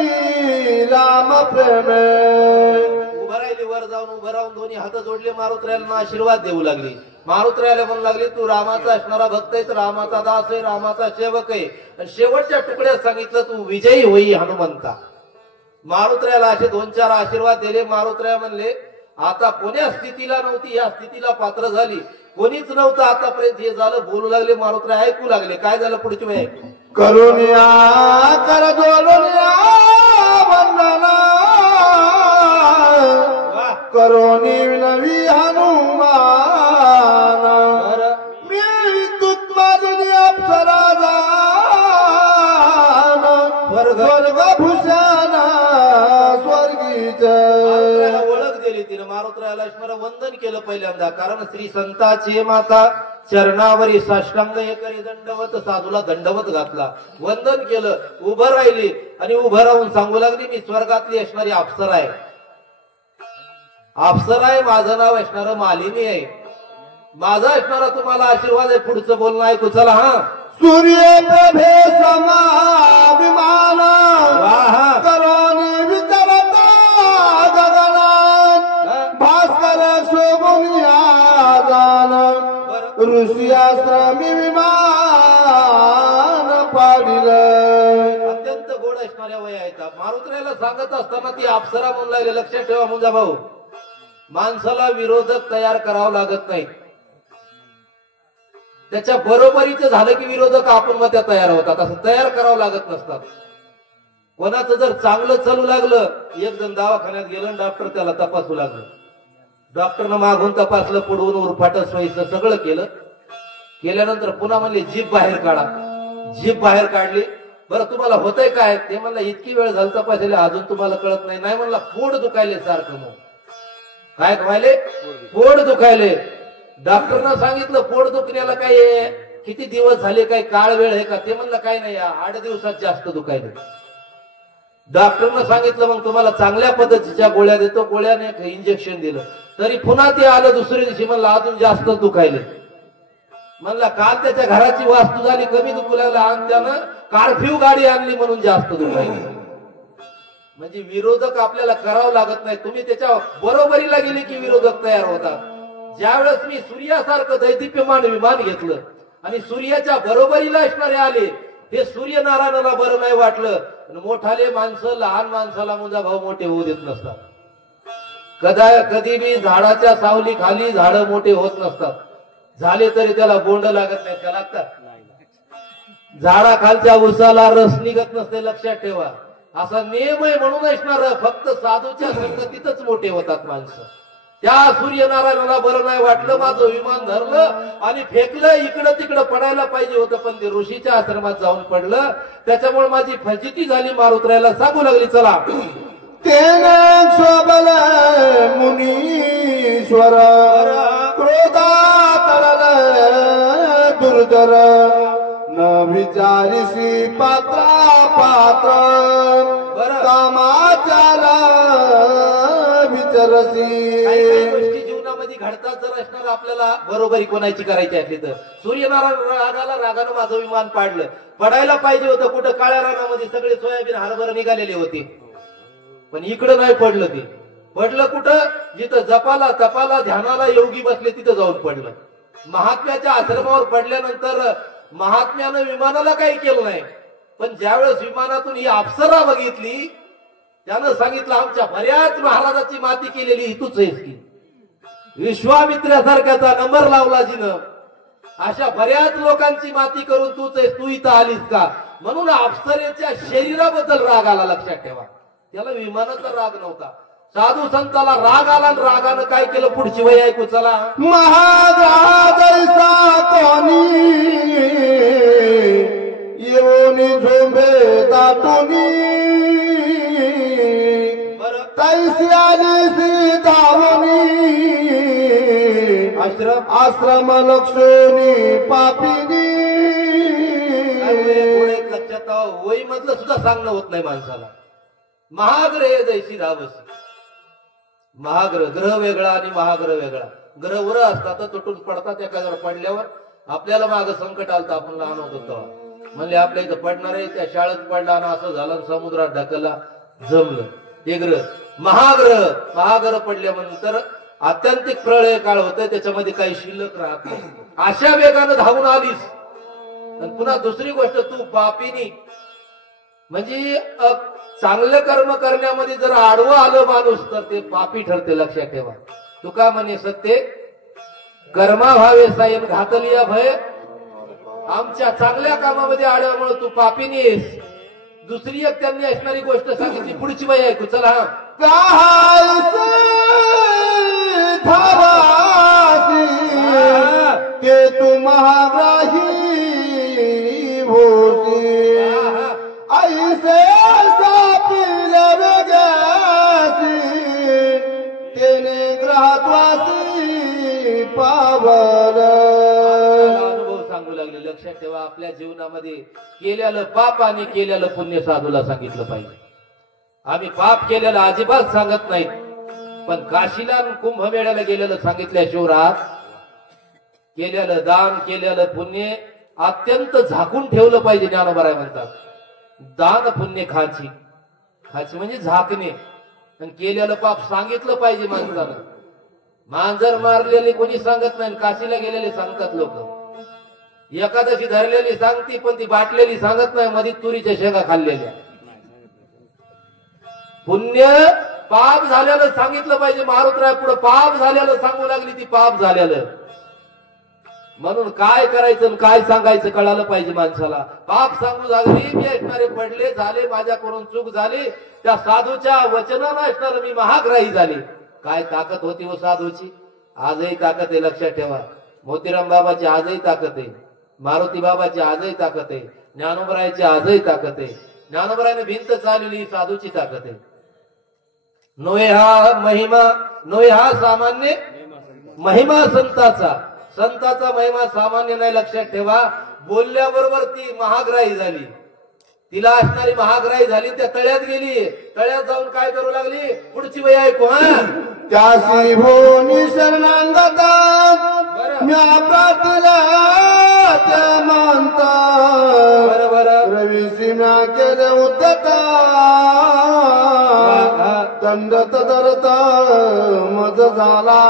राम प्रेम. उभं राहिली वर जाऊन उभं राहून दोन्ही हात जोडले मारुतरायाला आशीर्वाद देऊ लागली. मारुतरायाला म्हणू लागली तू रामाचा असणारा भक्त आहे, रामाचा दास आहे, रामाचा सेवक आहे. आणि शेवटच्या तुकड्यात सांगितलं तू विजयी होई हनुमंता. मारुतरायाला असे 2-4 आशीर्वाद दिले. मारुतराया म्हणले आता कोण्या स्थितीला नव्हती या स्थितीला पात्र झाली, कोणीच नव्हतं आतापर्यंत हे झालं. बोलू लागले मारुतराय ऐकू लागले. काय झालं पुढची वेळ करुणिया कर जोडुनिया वंदना करोनी विनवी हनुमान मी तुत्मादिनी अप्सरा स्वर्ग भूषण स्वर्गीच. ओळख दिली तिने. मारुतरायाला वंदन केलं पहिल्यांदा. कारण श्री संताची माता चरणावरी साष्टांग हे करी दंडवत, साधूला दंडवत घातला, वंदन केलं. उभं राहिली आणि उभं राहून सांगू लागली मी स्वर्गातली असणारी अप्सरा आहे. अप्सरा आहे, माझं नाव असणारं मालिनी आहे. माझा असणारा तुम्हाला आशीर्वाद आहे. पुढचं बोलणं ऐकू चला. हा सूर्य प्रभे समाभिमान वाह. करोनी विचरता गगनात भास्कर शोभुनिया जान ऋषी आश्रमी विमान पाडिलं. अत्यंत गोड असणाऱ्या वय आहेत. मारुतरायाला सांगत असताना ती अप्सरा म्हणून लागले. लक्षात ठेवा मुंजा भाऊ, माणसाला विरोधक तयार करावं लागत नाही. त्याच्या बरोबरीचं झालं की विरोधक आपण मग त्या तयार होतात. असं तयार करावं लागत नसतात. कोणाचं जर चांगलं चालू लागलं, एक जण दवाखान्यात गेलं, डॉक्टर त्याला तपासू लागलं. डॉक्टरनं मागून तपासलं, पुढवून उरफाट सोयीचं सगळं केलं. केल्यानंतर पुन्हा म्हणले जीभ बाहेर काढा. जीभ बाहेर काढली. बरं तुम्हाला होतंय काय? ते म्हणलं इतकी वेळ झाली तपासले अजून तुम्हाला कळत नाही. नाही म्हणला पोट दुखायले सारखं. मग काय व्हायले? पोट दुखायले. डॉक्टरनं सांगितलं पोट दुखण्याला काय किती दिवस झाले, काय काळ वेळ आहे का? ते म्हणलं काय नाही, 8 दिवसात जास्त दुखायले. डॉक्टरनं सांगितलं मग तुम्हाला चांगल्या पद्धतीच्या गोळ्या देतो. गोळ्याने इंजेक्शन दिलं तरी पुन्हा ते आलं दुसऱ्या दिवशी. म्हणलं अजून जास्त दुखायले. म्हणला काल त्याच्या घराची वास्तू झाली, कमी दुखू लागला आणि त्यानं कार्फ्यू गाडी आणली म्हणून जास्त दुखायले. म्हणजे विरोधक आपल्याला करावं लागत नाही. तुम्ही त्याच्या बरोबरीला गेले की विरोधक तयार होतात. ज्यावेळेस मी सूर्यासारखं दैदिप्यमान विमान घेतलं आणि सूर्याच्या बरोबरीला असणारे आले, हे सूर्यनारायणाला बरं नाही वाटलं. मोठाले माणसं लहान माणसाला मुंजा भाऊ मोठे होऊ देत नसतात. कधी बी झाडाच्या सावली खाली झाडं मोठे होत नसतात. झाले तरी त्याला बोंड लागत नाही. त्या लागतात. झाडाखालच्या उसाला रस निघत नसते. लक्षात ठेवा. असा नियम आहे. म्हणून असणार फक्त साधूच्या संगतीतच मोठे होतात माणसं. त्या सूर्यनारायणाला बरं नाही वाटलं, माझं विमान धरलं आणि फेकलं. इकडं तिकडं पडायला पाहिजे होतं पण ते ऋषीच्या आश्रमात जाऊन पडलं. त्याच्यामुळे माझी फजिती झाली. मारुतरायाला सांगू लागली चला तेने शोभल मुनीश्वर क्रोधात दुर्धर न विचारिसी पात्रा पात्र कामाचार विचारसी. काही गोष्टी जीवनामध्ये घडतात. जर असणार आपल्याला बरोबरी कोणाची करायची असली तर सूर्यनारायण रागाला रागानं माझं विमान पाडलं. पडायला पाहिजे होतं कुठं? काळ्या रानामध्ये सगळे सोयाबीन हरभरा निघालेले होते. पण इकडं नाही पडलं. ते पडलं कुठं? जिथं जपाला तपाला ध्यानाला योगी बसले तिथं जाऊन पडलं. महात्म्याच्या आश्रमावर पडल्यानंतर महात्म्यानं विमानाला काही केलं नाही. पण ज्यावेळेस विमानातून ही अप्सरा बघितली त्यानं सांगितलं आमच्या बऱ्याच महाराजाची माती केलेली ही तूच आहेस की. विश्वामित्रासारख्याचा नंबर लावला जिनं. अशा बऱ्याच लोकांची माती करून तूच आहेस, तू इथं आलीस का? म्हणून अप्सरेच्या शरीराबद्दल राग आला. लक्षात ठेवा. त्याला विमानाचा राग नव्हता. साधू संताला राग आला आणि रागानं काय केलं पुढची वय ऐकू चला. महाराजैसा कोणी येऊनी झोंबे दाटुनी तैसी आली सीतावनी आश्रम लक्ष्मी पापिनी. लक्षात वय मधलं सुद्धा सांगणं होत नाही माणसाला. महाग्रह जैसी धावस. महाग्रह, ग्रह वेगळा आणि महाग्रह वेगळा. ग्रह वर असतात तर तुटून पडतात. एखाद्यावर पडल्यावर आपल्याला माग संकट आलं, आपण लहान होतो तेव्हा म्हणले आपल्या इथं पडणार आहे, त्या शाळेत पडला आणि असं झालं, समुद्रात ढकलला, जमलं. ते ग्रह. महाग्रह, महाग्रह पडल्यानंतर आत्यंतिक प्रळय काळ होतोय, त्याच्यामध्ये काही शिल्लक राहत नाही. अशा वेगानं धावून आलीस. आणि पुन्हा दुसरी गोष्ट, तू पापिनी म्हणजे चांगलं कर्म करण्यामध्ये जर आडवं आलं माणूस तर ते पापी ठरते, लक्षात ठेवा. तुका म्हणे सत्य कर्मा व्हावे सायन घातलिया भय. आमच्या चांगल्या कामामध्ये आडव्यामुळे तू पापीनी आहेस. दुसरी एक त्यांनी असणारी गोष्ट सांगितली, पुढची बाई ऐकू चला. ते तू महाग्राही भोसी ऐसे सापिल वेगासी तेने ग्रहात्वासी पावल. अनुभव सांगू लागले. लक्षात ठेवा, आपल्या जीवनामध्ये केलेलं पाप आणि केलेलं पुण्य साधूला सांगितलं पाहिजे. आम्ही पाप केलेलं अजिबात सांगत नाही, पण काशीला आणि कुंभमेळ्याला गेलेलं सांगितल्याशिवाय राहत. केलेलं दान, केलेलं पुण्य अत्यंत झाकून ठेवलं पाहिजे. ज्ञानोबराय म्हणतात दान पुण्य खाची. खाची म्हणजे झाकणे. आणि केलेलं पाप सांगितलं पाहिजे माणसानं. मांजर मारलेले कोणी सांगत नाही, काशीला गेलेले सांगतात लोक. एकादशी धरलेली सांगती, पण ती बाटलेली सांगत नाही, मध्ये तुरीच्या शेंगा खाल्लेल्या. पुण्य पाप झालेलं सांगितलं पाहिजे. मारुतराय पुढे पाप झालेलं सांगू लागली, ती पाप झालेलं. म्हणून काय करायचं काय सांगायचं कळालं पाहिजे माणसाला. पाप सांगू लागली, मी असणारे पडले झाले, माझ्याकडून चूक झाली, त्या साधूच्या वचनानं असणार मी महाग्राही झाले. काय ताकद होती व साधूची. आजही ताकद आहे, लक्षात ठेवा. मोतीराम बाबाची आजही ताकद आहे, मारुती बाबाची आजही ताकद आहे, ज्ञानोबरायची आजही ताकद आहे. ज्ञानोबरायने भिंत चालवली, साधूची ताकद आहे. नोहे हा महिमा, नोहे हा सामान्य महिमा संताचा. संताचा महिमा सामान्य नाही, लक्षात ठेवा. बोलल्याबरोबर ती महाग्राही झाली. तिला असणारी महाग्राही झाली, त्या तळ्यात गेली. तळ्यात जाऊन काय करू लागली, पुढची वय ऐकू. हा त्यासी भोनी शरणांगता म्या प्रार्थला त्या मानता. बरोबर. रवी सिना केले उद्यता दंडत धरता मज झाला.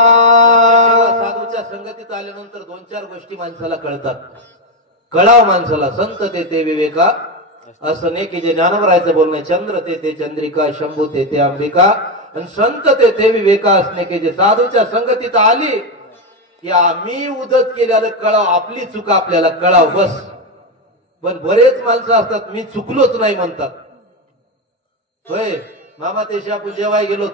साधूच्या संगतीत आल्यानंतर दोन चार गोष्टी माणसाला कळतात. कळाव माणसाला. संत ते विवेका असं नाही की जे ज्ञानोबरायचं बोलणं, चंद्र ते चंद्रिका, शंभू ते अंबिका, आणि संत ते विवेका असणे की जे साधूच्या संगतीत आली की आम्ही उदत केल्याला कळाव, आपली चूक आपल्याला कळाव बस. पण बरेच माणसं असतात मी चुकलोच नाही म्हणतात. होय मामा तेशी आपण जेवाय गेलो,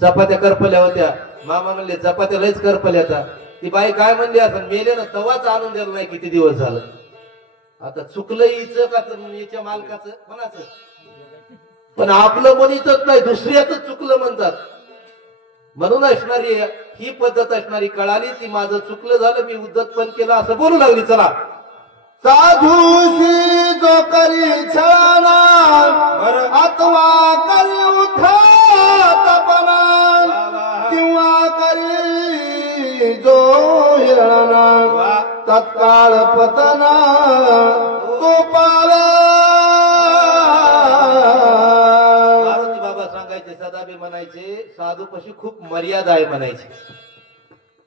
चपात्या करपल्या होत्या. मामा म्हणले चपात्या लयच करपल्या. ती बाई काय म्हणली असं, मेले ना तवाच आणून दिलं नाही, किती दिवस झालं. आता चुकलं हिचं का याच्या मालकाचं कोणाचं, पण आपलं म्हणतच नाही, दुसऱ्याच चुकलं म्हणतात. म्हणून असणारी ही पद्धत असणारी कळाली, ती माझं चुकलं झालं, मी उद्दत पण केलं असं बोलू लागली. चला. साधूशी जो करी छळाना अथवा करी उथातपणा किंवा करी जो हेळणा तत्काळ पतना तो पावे. मारुती बाबा सांगायचे, सदाबी म्हणायचे, साधू पशी खूप मर्यादा आहे म्हणायचे.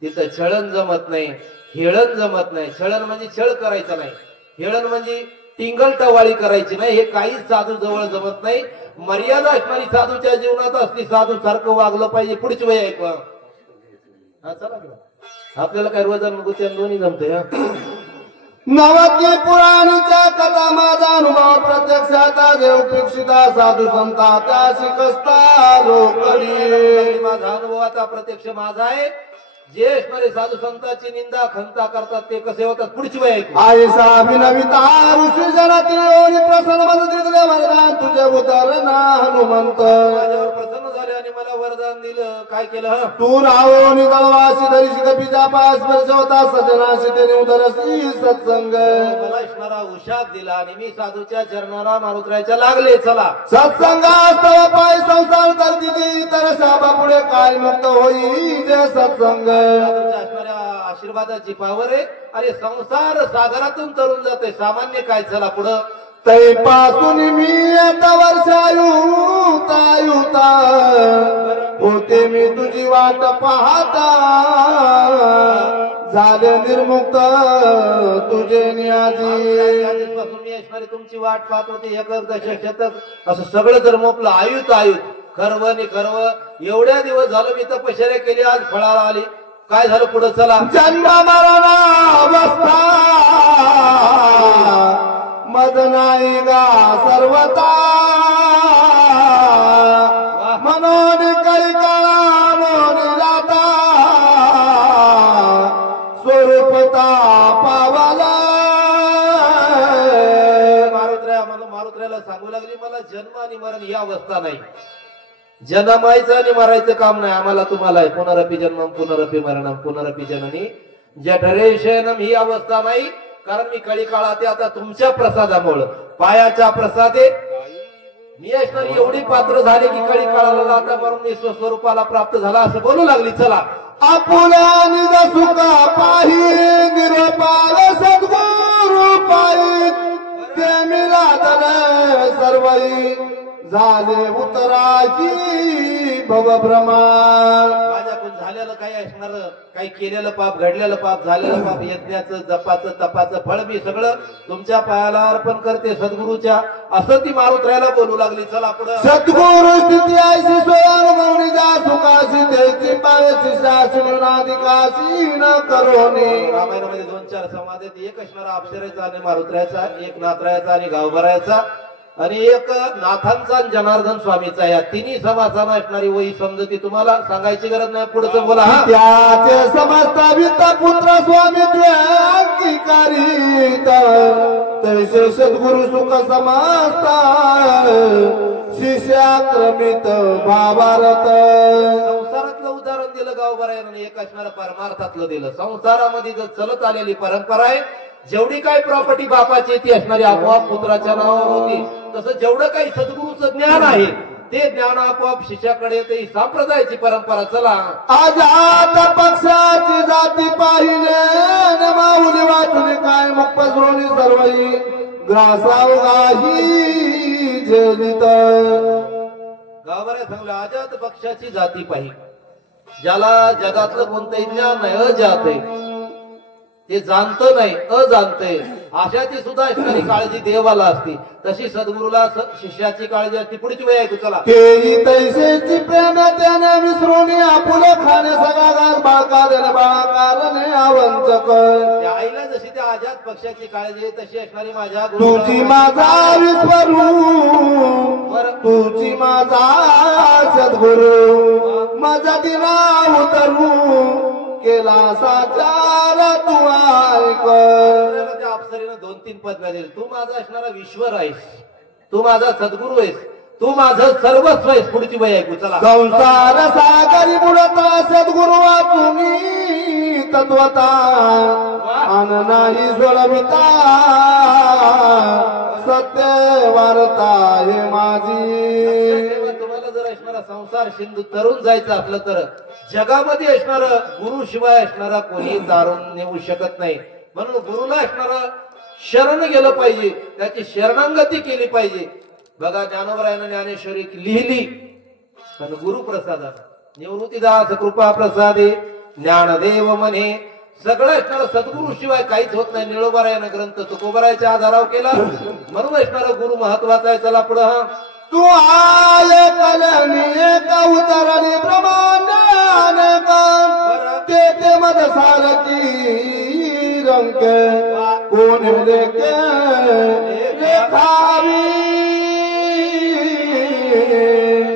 तिथं छळण जमत नाही, हेळण जमत नाही. छळण म्हणजे छळ करायचा नाही, हेळण म्हणजे टिंगलटवाळी करायची नाही. हे काहीच साधू जवळ जमत नाही. मर्यादा असणारी साधूच्या जीवनात असली, साधू सारखं वागलं पाहिजे. पुढची वय ऐकवा. हा चला, आपल्याला काय रोजन गुत्यान दोन्ही जमतंय. नवकी पुराणीच्या कथा माझा अनुभव प्रत्यक्षाचा देव प्रेक्षिता साधू संता त्या शिकस्ता लोकरी. माझा अनुभव आता प्रत्यक्ष माझा आहे. जे असणारे साधू संतांची निंदा खंता करतात ते कसे होतात, पुढची वय ऐकू. आयसा अभिनविता ऋषी जनातील प्रसन्न मदतीतले वरदान तुझे उदाहरण हनुमंत. माझ्यावर प्रसन्न वाल्याने मला वरदान दिलं. काय केलं हं? तू राहो निगळवाशी धरीशी कपीचा पास स्पर्श होता सजनाशी त्याने उदरसी सत्संग. मला ऐकणारा उशाद दिला आणि मी साधूच्या चरणाला मारुत्रायच्या लागले. चला सत्संगास्तव पाय संसार करती ती तर शाबा पुढे काय मुक्त होई जे सत्संग. साधूच्या असणाऱ्या आशीर्वादाची पावर आहे. अरे संसार सागरातून तरुण जाते सामान्य काय. चला पुढं. तैपासून मी आता वर्षायुता युता होते मी तुझी वाट पाहता झाले निर्मुक्त तुझे नियाजी. पासून मी असणारी तुमची वाट पाहत होते. एक दशक असं सगळं धर्मोपलं आयुत आयुत खर्व नि खर्व. एवढ्या दिवस झालं मी तपश्चर्या केली. आज फळाला आली. काय झालं पुढे. चला जन्म मरण अवस्था मद नाही गा सर्वता मनोनी काही काळा मोनी जाता स्वरूपता पावाला. मारुत्र्याला सांगू लागली मला जन्म आणि मरण ही अवस्था नाही. जन्मायचं आणि मरायचं काम नाही आम्हाला तुम्हाला आहे. पुनरपी जन्मम पुनरपी मरणम पुनरपी जननी जठरे शयनम ही अवस्था नाही. कारण मी कळी काळात आता तुमच्या प्रसादामुळं पायाच्या प्रसादे मी असणारी एवढी पात्र झाले की कळी काळाला आता म्हणून मी स्वस्वरूपाला प्राप्त झाला असं बोलू लागली. चला आपुला निज सुखा पाही निरपाल सद्गुरु पायी ते मिलादल सर्वई झाले उतराची भवभ्रमा. माझ्याकडून झालेलं काही असणार काही केलेलं पाप घडलेलं पाप झालेलं पाप यज्ञाचं जपाचं तपाचं फळ मी सगळं तुमच्या पायाला अर्पण करते सद्गुरूच्या असं ती मारुत्र्याला बोलू लागली. चला पुढं. सद्गुरु स्थिती ऐशी स्वयं जा सुखाशी त्याची पायाची शासनाधिकाशी न करोनी. रामायणामध्ये 2-4 समाज आहेत. एक असणारा अप्सरेचा आणि मारुत्र्याचा, एक नाथरायाचा आणि गावभरायाचा आणि एक नाथांचा आणि जनार्दन स्वामीचा. या तिन्ही समासाना असणारी वही समजती तुम्हाला सांगायची गरज नाही. पुढचं बोला. त्याचे समजतावित पुत्र स्वामित्व अंगीकारित तैसे सद्गुरु सुख समजता शिष्याक्रमित भावारत. संसारातलं उदाहरण दिलं गावभरायाने. एक असणारा परमार्थातलं दिलं. संसारामध्ये जर चलत आलेली परंपरा आहे. जेवढी काही प्रॉपर्टी बापाची ती असणारी आपोआप पुत्राच्या नावावर होती. तसं जेवढं काही सद्गुरूचं ज्ञान आहे ते ज्ञान आपोआप शिष्याकडे येते. ही संप्रदायाची परंपरा. चला आजात पक्षाची जाती पाहिले माऊली वाचून काय मुख पसरवणी सर्वई ग्रासावगाही जनित. गावाला सांगलं आजात पक्षाची जाती पाहिजे. ज्याला जगातलं कोणतंही ज्ञान नाही अजात आहे ते जाणतं नाही अजाणतंय अशाची सुद्धा असणारी काळजी देवाला असती. तशी सद्गुरूला शिष्याची काळजी असते. पुढची वेळ ऐकू. चला केली तैसेची प्रेम त्याने विसरून आपुले खाणे सगळा गार बाळकाने बाळाकारणे आवंचक. त्या आईला जशी त्या आजाद पक्षाची काळजी आहे तशी असणारी माझ्या तुझी माझा विस्वरू तुझी माझा सद्गुरु माझा दिना उतरू केला साचार तू ऐक. त्या अप्सरेनं 2-3 पदव्या दिली. तू माझा असणारा ईश्वर आहेस. तू माझा सद्गुरू आहेस. तू माझं सर्वस्व आहेस. पुढची वय ऐकू. चला संसार सागरी बुडता सद्गुरु तुम्ही तत्वता अन नाही सोडविता सत्य वार्ता हे माझी. तुम्हाला जर असणारा संसार सिंधू तरुण जायचं असलं तर जगामध्ये असणार गुरु शिवाय असणारा कोणी तारून नेऊ शकत नाही. म्हणून गुरुला असणारा शरण गेलं पाहिजे. त्याची शरणांगती केली पाहिजे. बघा ज्ञानोबरायानं ज्ञानेश्वरी लिहिली पण गुरुप्रसादानं निवृत्तीदास कृपा प्रसादे ज्ञानदेव म्हणे सगळं असणारं सद्गुरु शिवाय काहीच होत नाही. निळोबरायानं ग्रंथ तुकोबरायाच्या आधारावर केला. म्हणून असणारा गुरु महत्वाचा आहे. चला पुढं. तू आय कलनी एक उतरणी प्रमाण ते मद सारथी रंग कोण लेके रेखावी.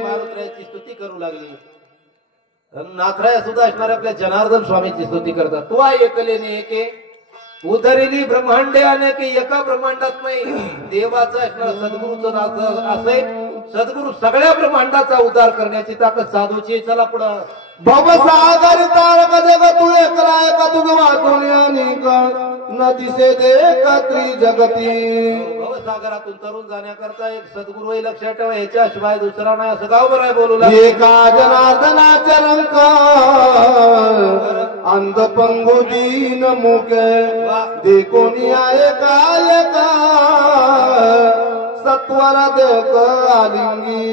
मारुत्र्याची स्तुती करू लागली. नाथराया सुद्धा असणारे आपल्या जनार्दन स्वामीची स्तुती करतात. तू आहे एकलेने एके उतरेली ब्रह्मांडे अनेक एका ब्रह्मांडात नाही. देवाचं असणार सद्गुरूचं नाथ असे सद्गुरू सगळ्या ब्रह्मांडाचा उद्धार करण्याची ताकद साधूची आहे. चला पुढं. भवसागर तारक जगतु एकला एक तुझ वाचून अनेक न दिसे देख त्रिजगती. भवसागरातून तरुण जाण्याकरता एक सद्गुरू आहे, लक्षात ठेवा. याच्याशिवाय दुसरा नाही असं गावभर आहे बोलू लागले. एका जनार्दनाचे रंक अंध पंगु दीन मुके देखोनी काय का सत्वर देख आलिंगी.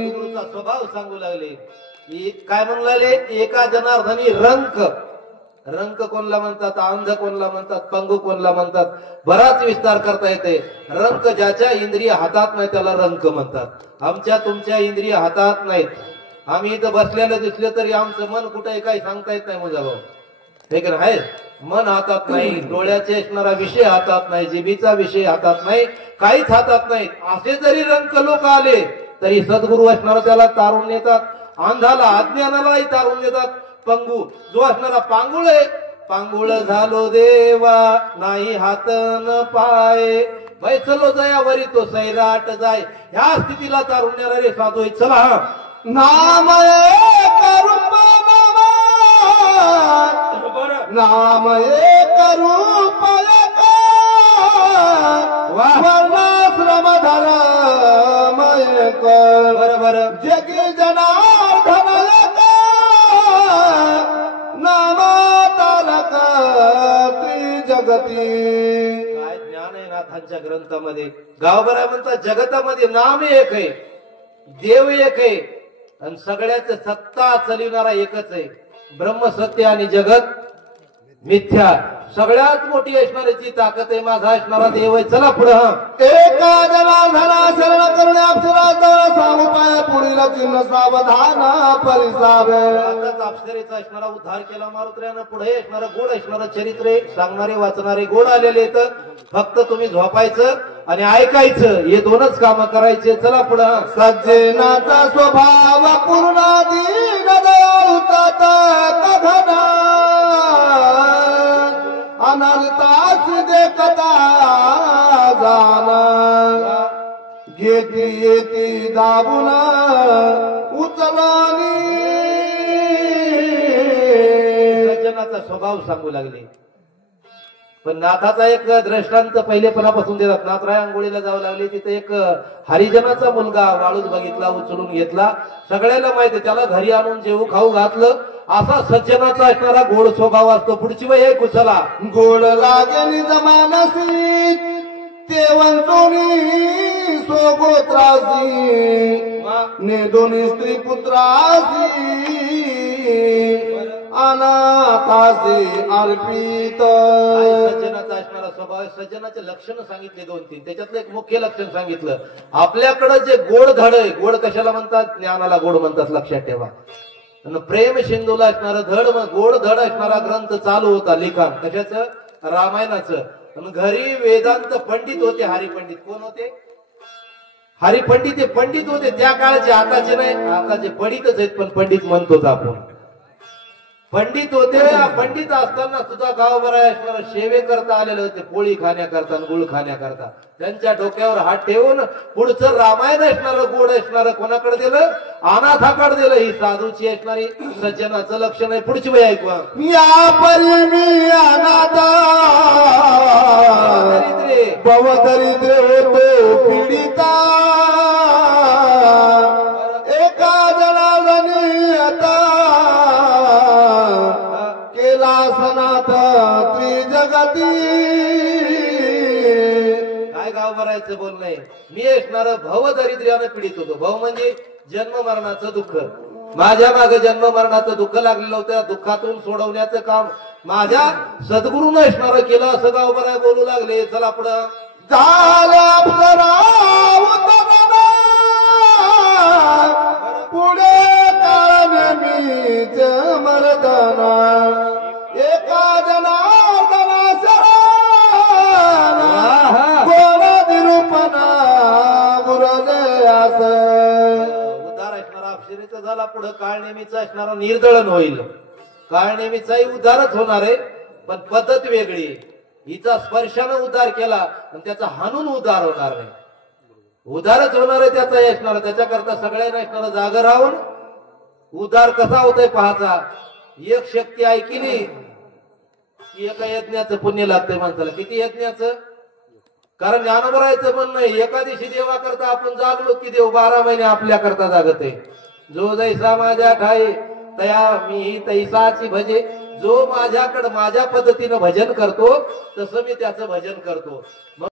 सद्गुरूचा स्वभाव सांगू लागले. काय म्हणू लागले? एका जनार्दनी रंक. रंक कोणला म्हणतात? अंध कोणला म्हणतात? पंगू कोणला म्हणतात? बराच विस्तार करता येते. रंक ज्याच्या इंद्रिय हातात नाही त्याला रंक म्हणतात. आमच्या तुमच्या इंद्रिय हातात नाहीत. आम्ही इथं बसलेलं दिसले तरी आमचं मन कुठे काही सांगता येत नाही. मुजा भाऊ हे की नाही? मन हातात नाही, डोळ्याचे असणारा विषय हातात नाही, जिभेचा विषय हातात नाही, काहीच हातात नाही. असे जरी रंक लोक आले तरी सद्गुरू असणारा त्याला तारून नेतात. अंधाला अज्ञानालाही तारून देतात. पंगू जो असणारा पांगुळ आहे, पांगुळ झालो देवा नाही हात न पाय बैसलो जयावरी तो सैराट जाय. ह्या स्थितीला तारून देणारे साधू आहे. चला. नाम एक रूप नाम एक रूप वर्णाश्रम धर्म एक बरोबर. जगी जनार्दन एक नाम तारक त्रिजगती. काय ज्ञान आहे नाथांच्या ग्रंथामध्ये. गावभरा म्हणतात जगतामध्ये नाम एक आहे, देव एक आहे आणि सगळ्याच सत्ता चालविणारा एकच आहे. ब्रह्म सत्य आणि जगत मिथ्या. सगळ्यात मोठी असणाऱ्याची ताकद आहे माझा असणारा देव आहे. चला पुढं. एका जनार्दना शरण करुणे अप्सरा सांगू पाय पुढील चिन्ह सावधान परिसावे. अप्सरेचा असणारा उद्धार केला मारुत्र्यानं. पुढे असणारं गोड असणारं चरित्र सांगणारे वाचणारे गोड आलेले तर फक्त तुम्ही झोपायचं आणि ऐकायचं, हे दोनच काम करायचे. चला पुढं. सज्जनाचा स्वभाव पूर्ण दीन दयाळूचा कथना अनर्तास देखता जाण घेती येती दाबून उचलानी. सज्जनाचा स्वभाव सांगू लागले. पण नाथाचा एक दृष्टांत पहिलेपणापासून देतात. नाथराय आंघोळीला जावं लागले. तिथे एक हरिजनाचा मुलगा वाळूच बघितला, उचलून घेतला. सगळ्याला माहिती, त्याला घरी आणून जेवू खाऊ घातलं. असा सज्जनाचा असणारा गोड स्वभाव असतो. पुढची वय आहे कुचला. गोड लागे निज मानसी तेवंतोनी सोगोत्रासी ने दोन्ही स्त्री पुत्रासी अनाथासी अर्पित. सज्जनाचा असणारा स्वभाव. सज्जनाचे लक्षण सांगितले 2-3. त्याच्यातलं एक मुख्य लक्षण सांगितलं. आपल्याकडे जे गोड धड आहे, गोड कशाला म्हणतात? ज्ञानाला गोड म्हणतात, लक्षात ठेवा. प्रेम सिंधूला असणारा धड, गोड धड असणारा ग्रंथ चालू होता. लिखाण कशाचं? रामायणाचं. घरी वेदांत पंडित होते. हरिपंडित कोण होते? हरिपंडित हे पंडित होते त्या काळाचे, आताचे नाही. आताचे पंडितच आहेत पण पंडित म्हणतो आपण. पंडित होते. पंडित असताना सुद्धा गावभर असणारा सेवे करता आलेले होते. पोळी खाण्याकरता, गुळ खाण्याकरता. त्यांच्या डोक्यावर हात ठेवून पुढचं रामायण असणारं गोड असणारं कोणाकडे दिलं? अनाथाकडे दिलं. ही साधूची असणारी सज्जनाचं लक्षण आहे. पुढची वेळ ऐकवा. या परी मी अनाथ भवदरिद्रे होतो पीडिता एका जनार्दनी आता केला सनाथ त्रिजगती. काय गाव भरायचं बोल नाही. मी असणार भव दारिद्र्यानं पीडित होतो. भव म्हणजे जन्म मरणाचं दुःख. माझ्या मागे जन्म मरणाचं दुःख लागलेलं होतं. दुःखातून सोडवण्याचं काम माझ्या सद्गुरूनं असणार केलं. असं गाव भराय बोलू लागले. चला पुढं. पुढे काळाने मीच मर्दना एका जनार्दना गोड निरूपणा गुरुदयास. उद्धार असणारा अक्षरेचा झाला. पुढे काळ नेहमीचा असणारा निर्दळन होईल. काळ नेहमीचाही उद्धारच होणार आहे पण पद्धत वेगळी. हिचा स्पर्शानं उद्धार केला आणि त्याचा हाणून उद्धार होणार नाही. उद्धारच होणार आहे त्याचा यशणार. त्याच्याकरता सगळ्यांना यशणार जागा राहून उद्धार कसा होतोय पाहाचा. एक शक्ती ऐकली की एका यज्ञाचं पुण्य लागतंय माणसाला. किती यज्ञाचं? कारण ज्ञानोबरायचं म्हणणं आहे एका दिवशी देवा करता आपण जागलो की देव 12 महिने आपल्या करता जागत आहे. जो जैसा माझ्या ठाई तया मी तैसाची भजे. जो माझ्याकडे माझ्या पद्धतीनं भजन करतो तसं मी त्याचं भजन करतो.